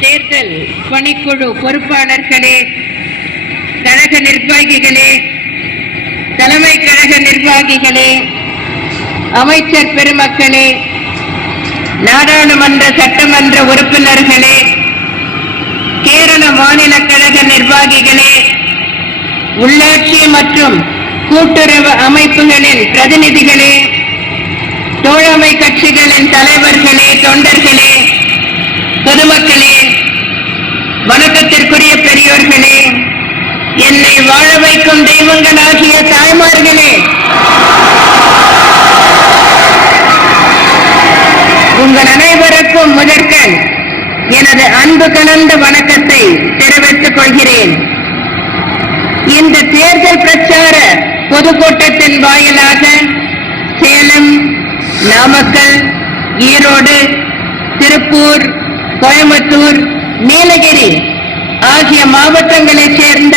தேர்தல் பணிக்குழு பொறுப்பாளர்களே, கழக நிர்வாகிகளே, தலைமை கழக நிர்வாகிகளே, அமைச்சர் பெருமக்களே, நாடாளுமன்ற சட்டமன்ற உறுப்பினர்களே, கேரள மாநில கழக நிர்வாகிகளே, உள்ளாட்சி மற்றும் கூட்டுறவு அமைப்புகளின் பிரதிநிதிகளே, தோழமை கட்சிகளின் தலைவர்களே, தொண்டர்களே, பொதுமக்களே, வணக்கத்திற்குரிய பெரியோர்களே, என்னை வாழ வைக்கும் தெய்வங்களாகிய தாய்மார்களே, உங்கள் அனைவருக்கும் முதற்கண் எனது அன்பு கலந்த வணக்கத்தை தெரிவித்துக் கொள்கிறேன். இந்த தேர்தல் பிரச்சார பொதுக்கூட்டத்தின் வாயிலாக சேலம், நாமக்கல், ஈரோடு, திருப்பூர், கோயம்புத்தூர், நீலகிரி ஆகிய மாவட்டங்களைச் சேர்ந்த